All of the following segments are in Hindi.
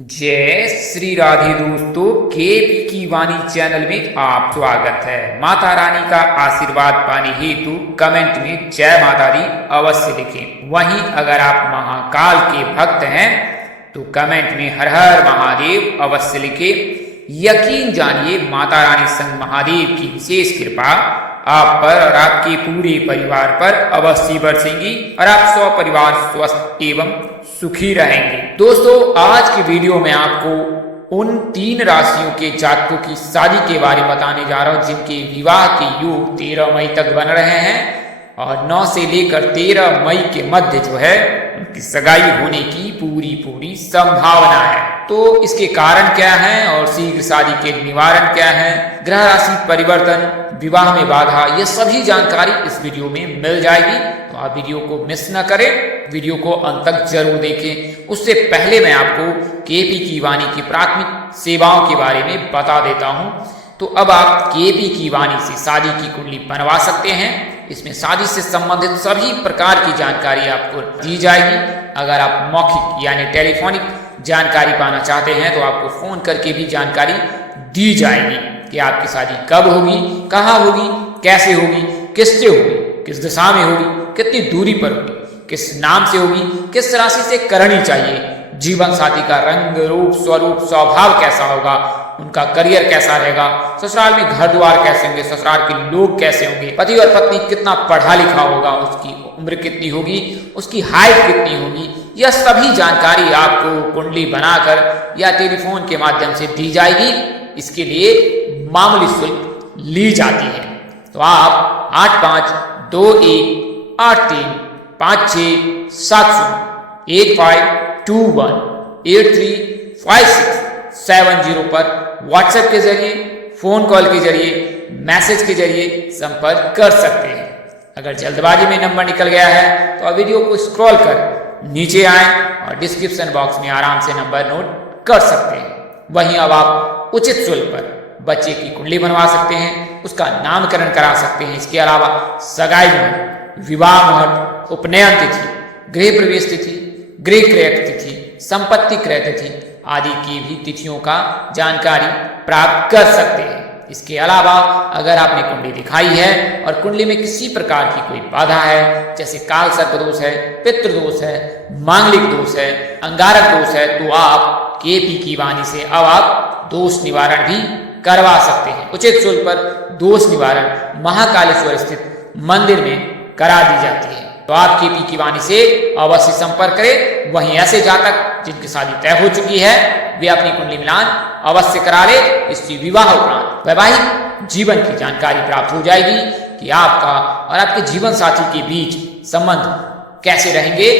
जय श्री राधे दोस्तों, केपी की वाणी चैनल में आप स्वागत है। माता रानी का आशीर्वाद पाने हेतु कमेंट में जय माता दी अवश्य लिखें। वहीं अगर आप महाकाल के भक्त हैं तो कमेंट में हर हर महादेव अवश्य लिखें। यकीन जानिए माता रानी संग महादेव की विशेष कृपा आप पर और आपके पूरे परिवार पर अवश्य बरसेंगी और आप सपरिवार स्वस्थ एवं सुखी रहेंगे। दोस्तों, आज की वीडियो में आपको उन 3 राशियों के जातकों की शादी के बारे में बताने जा रहा हूं जिनके विवाह के योग 13 मई तक बन रहे हैं और 9 से लेकर 13 मई के मध्य जो है उनकी सगाई होने की पूरी संभावना है। तो इसके कारण क्या है और शीघ्र शादी के निवारण क्या है, ग्रह राशि परिवर्तन, विवाह में बाधा, ये सभी जानकारी इस वीडियो में मिल जाएगी। तो आप वीडियो को मिस न करें, वीडियो को अंत तक जरूर देखें। उससे पहले मैं आपको केपी की वाणी की प्राथमिक सेवाओं के बारे में बता देता हूं। तो अब आप केपी की वाणी से शादी की कुंडली बनवा सकते हैं। इसमें शादी से संबंधित सभी प्रकार की जानकारी आपको दी जाएगी। अगर आप मौखिक यानी टेलीफोनिक जानकारी पाना चाहते हैं तो आपको फोन करके भी जानकारी दी जाएगी कि आपकी शादी कब होगी, कहाँ होगी, कैसे होगी, किससे होगी, किस दिशा में होगी, कितनी दूरी पर होगी, किस नाम से होगी, किस राशि से करनी चाहिए, जीवन साथी का रंग रूप स्वरूप स्वभाव कैसा होगा, उनका करियर कैसा रहेगा, ससुराल में घर द्वार कैसे होंगे, ससुराल के लोग कैसे होंगे, पति और पत्नी कितना पढ़ा लिखा होगा, उसकी उम्र कितनी होगी, उसकी हाइट कितनी होगी, यह सभी जानकारी आपको कुंडली बनाकर या टेलीफोन के माध्यम से दी जाएगी। इसके लिए मामूली शुल्क ली जाती है। तो आप 85283857 पर व्हाट्सएप के जरिए, फोन कॉल के जरिए, मैसेज के जरिए संपर्क कर सकते हैं। अगर जल्दबाजी में नंबर निकल गया है तो आप वीडियो को स्क्रॉल कर नीचे आए और डिस्क्रिप्शन बॉक्स में आराम से नंबर नोट कर सकते हैं। वहीं अब आप उचित शुल्क पर बच्चे की कुंडली बनवा सकते हैं, उसका नामकरण करा सकते हैं। इसके अलावा सगाई मुहूर्त, विवाह मुहूर्त, उपनयन तिथि, गृह प्रवेश तिथि, गृह क्रय तिथि, संपत्ति क्रय तिथि आदि की भी तिथियों का जानकारी प्राप्त कर सकते हैं। इसके अलावा अगर आपने कुंडली दिखाई है और कुंडली में किसी प्रकार की कोई बाधा है, जैसे काल सर्प दोष है, पितृ दोष है, मांगलिक दोष है, अंगारक दोष है, तो आप केपी की वाणी से अब आप दोष निवारण भी करवा सकते हैं। उचित शुल्क पर दोष निवारण महाकालेश्वर स्थित मंदिर में करा दी जाती है। तो आप केपी की वाणी से अवश्य संपर्क करें। वहीं ऐसे जातक जिनकी शादी तय हो चुकी है वे अपनी कुंडली मिलान अवश्य करा ले। इससे विवाह उपरांत वैवाहिक जीवन की जानकारी प्राप्त हो जाएगी कि आपका और आपके जीवन साथी के बीच संबंध कैसे रहेंगे,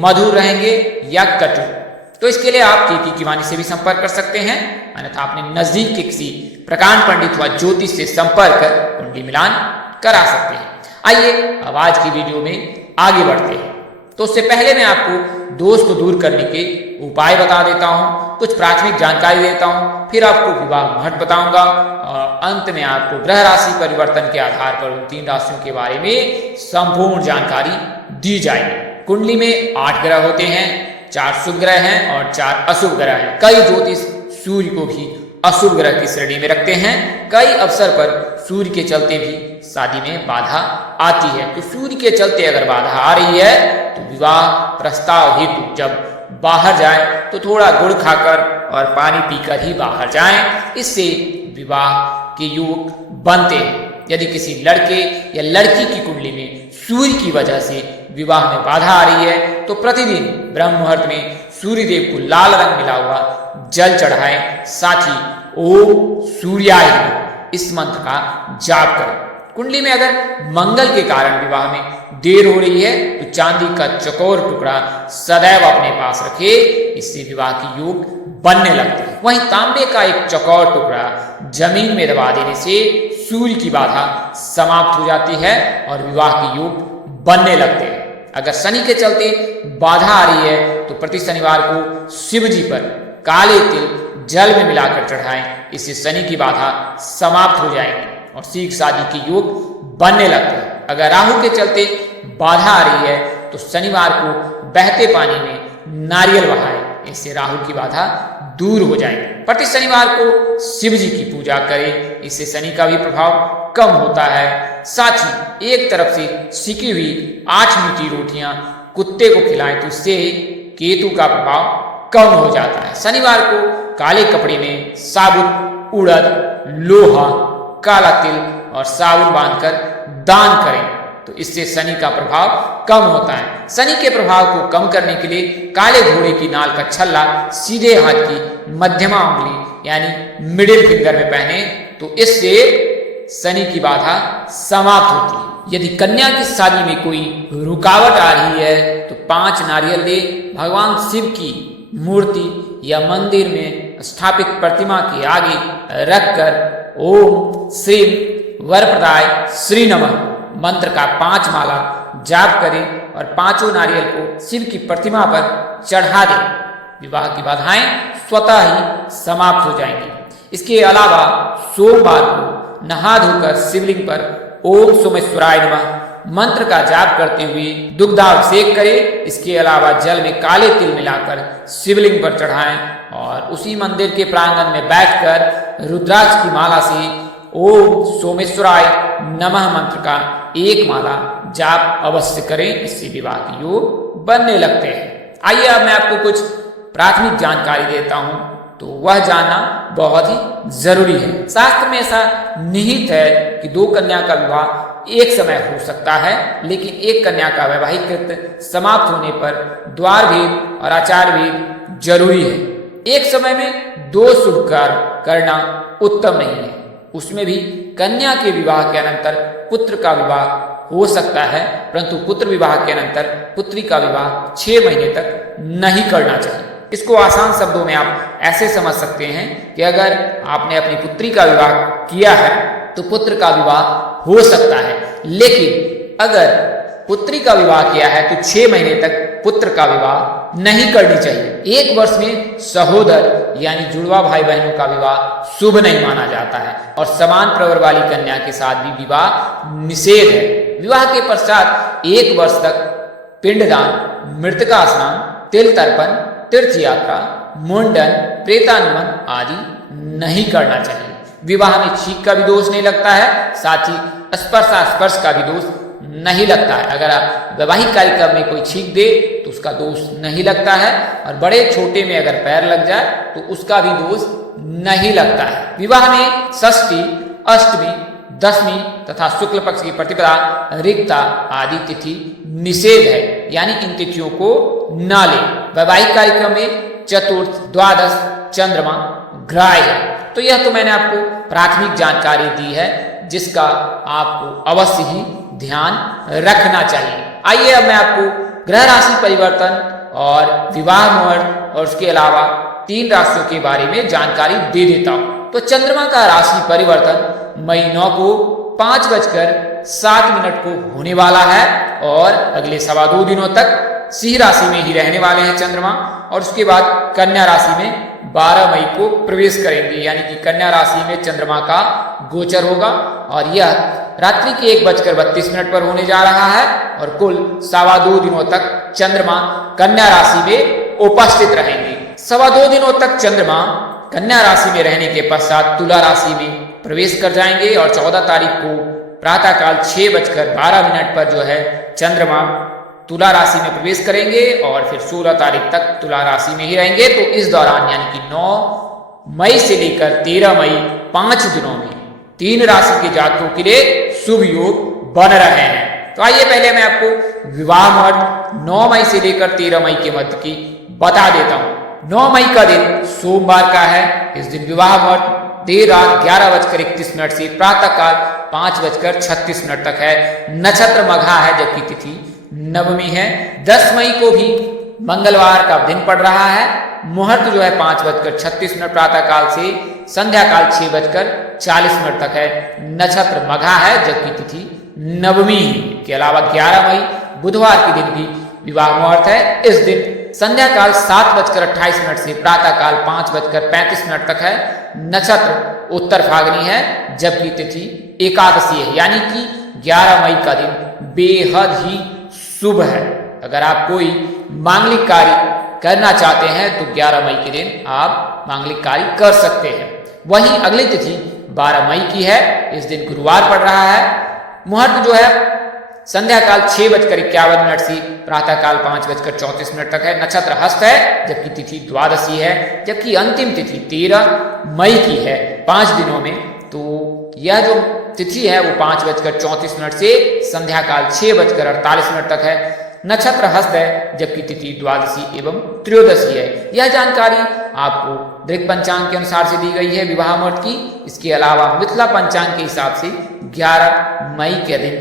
मधुर रहेंगे या कटु। तो इसके लिए आप केपी की वाणी से भी संपर्क कर सकते हैं, अन्यथा अपने नजदीक के किसी प्रकांड पंडित व ज्योतिष से संपर्क कर कुंडली मिलान करा सकते हैं। आइए अब आज की वीडियो में आगे बढ़ते हैं। तो उससे पहले मैं आपको दोष को दूर करने के उपाय बता देता हूं, कुछ प्राथमिक जानकारी देता हूं, फिर आपको विवाह मुहूर्त बताऊंगा और अंत में आपको ग्रह राशि परिवर्तन के आधार पर उन 3 राशियों के बारे में संपूर्ण जानकारी दी जाएगी। कुंडली में 8 ग्रह होते हैं, 4 शुभ ग्रह हैं और 4 अशुभ ग्रह हैं। कई ज्योतिष सूर्य को भी अशुभ ग्रह की श्रेणी में रखते हैं। कई अवसर पर सूर्य के चलते भी शादी में बाधा आती है। तो सूर्य के चलते अगर बाधा आ रही है तो विवाह प्रस्ताव हेतु जब बाहर जाए तो थोड़ा गुड़ खाकर और पानी पीकर ही बाहर जाएं। इससे विवाह के योग बनते हैं। यदि किसी लड़के या लड़की की कुंडली में सूर्य की वजह से विवाह में बाधा आ रही है तो प्रतिदिन ब्रह्म मुहूर्त में सूर्य देव को लाल रंग मिला हुआ जल चढ़ाएं। साथ ही ओम सूर्याय नमः इस मंत्र का जाप करें। कुंडली में अगर मंगल के कारण विवाह में देर हो रही है तो चांदी का चौकोर टुकड़ा सदैव अपने पास रखे, इससे विवाह की योग बनने लगते हैं। वहीं तांबे का एक चौकोर टुकड़ा जमीन में दबा देने से सूर्य की बाधा समाप्त हो जाती है और विवाह के योग बनने लगते हैं। अगर शनि के चलते बाधा आ रही है तो प्रति शनिवार को शिव जी पर काले तिल जल में मिलाकर चढ़ाएं। इससे शनि की बाधा समाप्त हो जाएगी और शीघ्र शादी के योग बनने लगते हैं। अगर राहु के चलते बाधा आ रही है तो शनिवार को बहते पानी में नारियल बहाएं। इससे राहु की बाधा दूर हो जाएगी। प्रति शनिवार को शिव जी की पूजा करें, इससे शनि का भी प्रभाव कम होता है। साथ ही एक तरफ से सिकी हुई 8 मीठी रोटियां कुत्ते को खिलाएं तो उससे केतु का प्रभाव कम हो जाता है। शनिवार को काले कपड़े में साबुत उड़द, लोहा, काला तिल और साबुन बांधकर दान करें तो इससे शनि का प्रभाव कम होता है। शनि के प्रभाव को कम करने के लिए काले घोड़े की नाल का छल्ला सीधे हाथ की मध्यमा उंगली यानी मिडिल फिंगर में पहने तो इससे शनि की बाधा समाप्त होती है। यदि कन्या की शादी में कोई रुकावट आ रही है तो 5 नारियल ले भगवान शिव की मूर्ति या मंदिर में स्थापित प्रतिमा के आगे रखकर ओम श्री वरप्रदाय श्री नमः मंत्र का 5 माला जाप करें और 5 नारियल को शिव की प्रतिमा पर चढ़ा दें। विवाह की बाधाएं स्वतः ही समाप्त हो जाएंगी। इसके अलावा सोमवार को नहा धोकर शिवलिंग पर ओम सोमेश्वराय नमः मंत्र का जाप करते हुए दुग्धाभिषेक करें। इसके अलावा जल में काले तिल मिलाकर शिवलिंग पर चढ़ाएं और उसी मंदिर के प्रांगण में बैठकर रुद्राक्ष की माला से ओम सोमेश्वराय नमः मंत्र का 1 माला जाप अवश्य करें, इससे विवाह के योग बनने लगते हैं। आइए अब मैं आपको कुछ प्राथमिक जानकारी देता हूं तो वह जानना बहुत ही जरूरी है। शास्त्र में ऐसा निहित है कि 2 कन्या का विवाह एक समय हो सकता है, लेकिन एक कन्या का वैवाहिक कृत्य समाप्त होने पर द्वार भेद और आचार भेद जरूरी है। एक समय में 2 शुभ कार्य करना उत्तम नहीं है। उसमें भी कन्या के विवाह के अनंतर पुत्र का विवाह हो सकता है, परंतु पुत्र विवाह के अनंतर पुत्री का विवाह 6 महीने तक नहीं करना चाहिए। इसको आसान शब्दों में आप ऐसे समझ सकते हैं कि अगर आपने अपनी पुत्री का विवाह किया है तो पुत्र का विवाह हो सकता है, लेकिन अगर पुत्री का विवाह किया है तो 6 महीने तक पुत्र का विवाह नहीं करनी चाहिए। 1 वर्ष में सहोदर यानी जुड़वा भाई बहनों का विवाह शुभ नहीं माना जाता है और समान प्रवर वाली कन्या के साथ भी विवाह निषेध है। विवाह के पश्चात 1 वर्ष तक पिंडदान, मृतका स्नान, तिल तर्पण, तीर्थ यात्रा, मुंडन, प्रेतानुमन आदि नहीं करना चाहिए। विवाह में छींक का भी दोष नहीं लगता है, साथ ही स्पर्श का भी दोष नहीं लगता है। अगर आप वैवाहिक कार्यक्रम में कोई छींक दे तो उसका दोष नहीं लगता है और बड़े छोटे में अगर पैर लग जाए तो उसका भी दोष नहीं लगता है। विवाह में षष्ठी, अष्टमी, दशमी तथा शुक्ल पक्ष की प्रतिपदा, रिक्ता आदि तिथि निषेध है, यानी इन तिथियों को न ले। वैवाहिक कार्यक्रम में चतुर्थ, द्वादश चंद्रमा ग्राह्य है। तो यह तो मैंने आपको प्राथमिक जानकारी दी है जिसका आपको अवश्य ही ध्यान रखना चाहिए। आइए अब मैं आपको ग्रह राशि परिवर्तन और विवाह मुहूर्त और उसके अलावा 3 राशियों के बारे में जानकारी दे देता हूं। तो चंद्रमा का राशि परिवर्तन मई 9 को 5:07 को होने वाला है और अगले 2.25 दिनों तक सिंह राशि में ही रहने वाले हैं चंद्रमा और उसके बाद कन्या राशि में 12 मई को प्रवेश करेंगे, यानी कि कन्या राशि में चंद्रमा का गोचर होगा और यह रात्रि के 1:32 पर होने जा रहा है और कुल 2.25 दिनों तक चंद्रमा कन्या राशि में उपस्थित रहेंगे। 2.25 दिनों तक चंद्रमा कन्या राशि में रहने के पश्चात तुला राशि में प्रवेश कर जाएंगे और 14 तारीख को प्रातःकाल 6:12 पर जो है चंद्रमा तुला राशि में प्रवेश करेंगे और फिर 16 तारीख तक तुला राशि में ही रहेंगे। तो इस दौरान यानी कि 9 मई से लेकर 13 मई 5 दिनों में 3 राशि के जातकों के लिए शुभ योग बन रहे हैं। तो आइए पहले मैं आपको विवाह मुहूर्त 9 मई से लेकर 13 मई के मध्य की बता देता हूं। 9 मई का दिन सोमवार का है। इस दिन विवाह मुहूर्त देर रात 11:31 से प्रातःकाल 5:36 तक है। नक्षत्र मघा है जबकि तिथि नवमी है। 10 मई को भी मंगलवार का दिन पड़ रहा है। मुहूर्त जो है 5:36 प्रातःकाल से संध्या काल 6:40 तक है। नक्षत्र मघा है जबकि तिथि नवमी के अलावा 11 मई बुधवार के दिन भी विवाह मुहूर्त है। इस दिन संध्या काल 7:28 से प्रातःकाल 5:35 तक है। नक्षत्र उत्तर फागनी है जबकि तिथि एकादशी है, यानी कि 11 मई का दिन बेहद ही शुभ है। अगर आप कोई मांगलिक कार्य करना चाहते हैं तो 11 मई के दिन आप मांगलिक कार्य कर सकते हैं। वहीं अगली तिथि 12 मई की है। इस दिन गुरुवार पड़ रहा है। मुहूर्त जो है संध्या काल 6:51 से प्रातः काल 5:34 तक है। नक्षत्र हस्त है, जबकि तिथि द्वादशी है, जबकि अंतिम तिथि 13 मई की है। 5 दिनों में तो यह जो तिथि है वो 5:34 से संध्या काल 6:48 तक है। नक्षत्र हस्त है, jabki तिथि द्वादशी एवं त्रयोदशी है। यह जानकारी आपको दृक पंचांग के अनुसार से दी गई है विवाह मुहूर्त की। इसके अलावा मिथिला पंचांग के हिसाब से 11 मई के दिन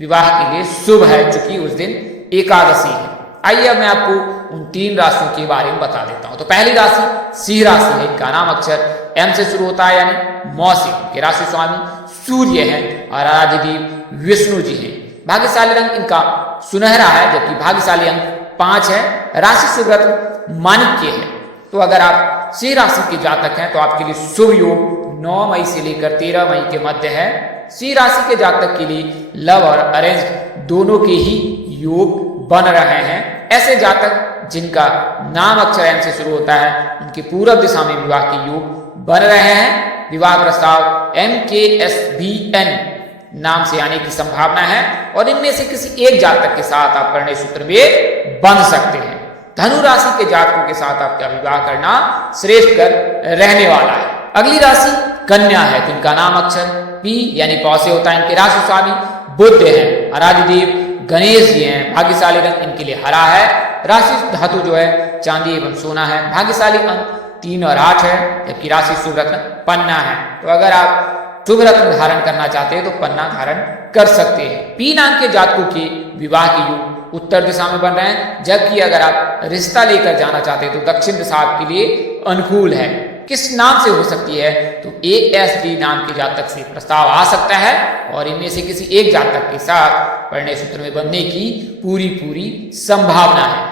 विवाह के लिए शुभ है, चूंकि उस दिन एकादशी है। आइए अब मैं आपको उन 3 राशियों के बारे में बता देता हूं। तो पहली राशि सिंह राशि है। इनका नाम अक्षर एम से शुरू होता है, यानी मौ से। के राशि स्वामी सूर्य है और आराध्य देव विष्णु जी हैं। भाग्यशाली रंग इनका सुनहरा है, जबकि भाग्यशाली अंक 5 है। राशि सुव्रत माणिक्य है। तो अगर आप सिंह राशि के जातक हैं तो आपके लिए शुभ योग 9 मई से लेकर 13 मई के मध्य है। सिंह राशि के जातक के लिए लव और अरेंज दोनों के ही योग बन रहे हैं। ऐसे जातक जिनका नाम अक्षर एम से शुरू होता है, उनके पूर्व दिशा में विवाह के योग बन रहे हैं। विवाह प्रस्ताव MKSBN नाम से आने की संभावना है और इनमें से किसी एक जातक के साथ आप परिणय सूत्र में बंध सकते हैं। धनु राशि के जातकों के साथ आपका विवाह करना श्रेष्ठ कर रहने वाला है। अगली राशि कन्या है। तो इनका नाम अक्षर P यानी पौ से होता है। इनके राशि स्वामी बुध है। आराध्य देव गणेश जी हैं। भाग्यशाली रंग इनके लिए हरा है। राशि धातु जो है चांदी एवं सोना है। भाग्यशाली अंक 3 और 8 है, जबकि राशि शुभ रत्न पन्ना है। तो अगर आप शुभ रत्न धारण करना चाहते हैं तो पन्ना धारण कर सकते हैं। P नाम के जातकों के विवाह के योग उत्तर दिशा में बन रहे हैं, जबकि अगर आप रिश्ता लेकर जाना चाहते हैं तो दक्षिण दिशा आपके लिए अनुकूल है। किस नाम से हो सकती है? तो ASD नाम के जातक से प्रस्ताव आ सकता है और इनमें से किसी एक जातक के साथ परिणय सूत्र में बंधने की पूरी संभावना है।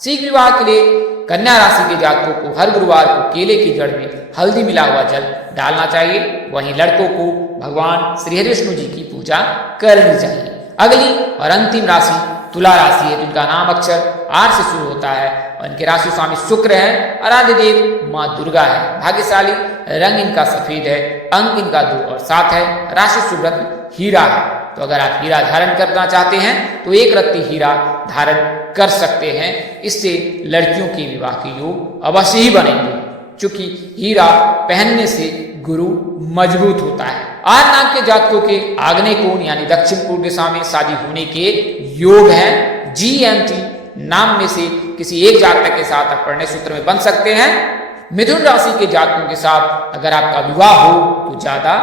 शीघ्र विवाह के लिए कन्या राशि के जातकों को हर गुरुवार को केले की जड़ में हल्दी मिला हुआ जल डालना चाहिए। वहीं लड़कों को भगवान श्री हरिविष्णु जी की पूजा करनी चाहिए। अगली और अंतिम राशि तुला राशि है। जिनका नाम अक्षर R से शुरू होता है और इनके राशि स्वामी शुक्र है। आराध्य देव माँ दुर्गा है। भाग्यशाली रंग इनका सफेद है। अंक इनका 2 और 7 है। राशि शुभ रत्न हीरा है। तो अगर आप हीरा धारण करना चाहते हैं तो एक रत्ती हीरा धारण कर सकते हैं। इससे लड़कियों के विवाह के योग अवश्य ही बनेंगे, क्योंकि हीरा पहनने से गुरु मजबूत होता है। आर नाम के जातकों के आग्नेय कोण यानी दक्षिण पूर्व दिशा में शादी होने के योग हैं। GMT नाम में से किसी एक जातक के साथ आप परिणय सूत्र में बंध सकते हैं। मिथुन राशि के जातकों के साथ अगर आपका विवाह हो तो ज्यादा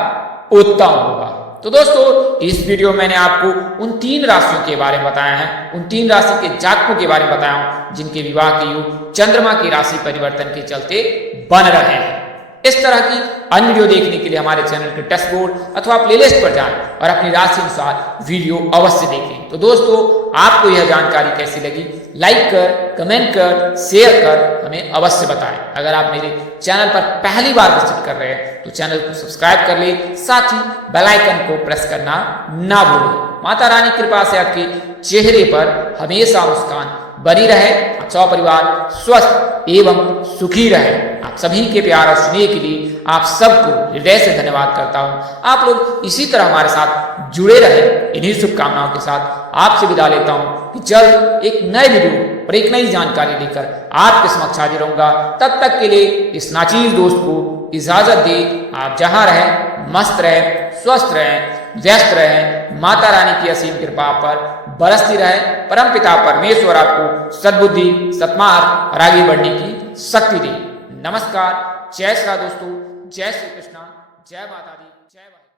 उत्तम होगा। तो दोस्तों, इस वीडियो में मैंने आपको उन 3 राशियों के बारे में बताया है, उन 3 राशि के जातकों के बारे में बताया हूं जिनके विवाह के योग चंद्रमा की राशि परिवर्तन के चलते बन रहे हैं। इस तरह की अन्य वीडियो देखने के लिए हमारे चैनल के डैशबोर्ड अथवा प्लेलिस्ट पर जाएं और अपनी राशि अनुसार वीडियो अवश्य देखें। तो दोस्तों, आपको यह जानकारी कैसी लगी? लाइक कर, कमेंट कर, शेयर कर हमें अवश्य बताएं। अगर आप मेरे चैनल पर पहली बार विजिट कर रहे हैं तो चैनल को सब्सक्राइब कर ले, साथ ही बेल आइकन को प्रेस करना ना भूलें। माता रानी कृपा से आपके चेहरे पर हमेशा मुस्कान बनी रहे, आप सब परिवार स्वस्थ एवं सुखी रहे। आप सभी के प्यार और स्नेह के लिए आप सबको हृदय से धन्यवाद करता हूं। आप लोग इसी तरह हमारे साथ जुड़े रहे। इन्हीं शुभकामनाओं के साथ आपसे विदा लेता हूं कि जल्द एक नए वीडियो और एक नई जानकारी लेकर आपके समक्ष हाजिर रहूंगा। तब तक के लिए इस नाचीज दोस्त को इजाजत दे। आप जहां रहें मस्त रहें, स्वस्थ रहें, व्यस्त रहें। माता रानी की असीम कृपा पर बरसती रहे। परमपिता परमेश्वर आपको सद्बुद्धि, सत्मार्ग और आगे बढ़ने की शक्ति दे। नमस्कार, जय श्री राम दोस्तों, जय श्री कृष्णा, जय माता दी, जय माता।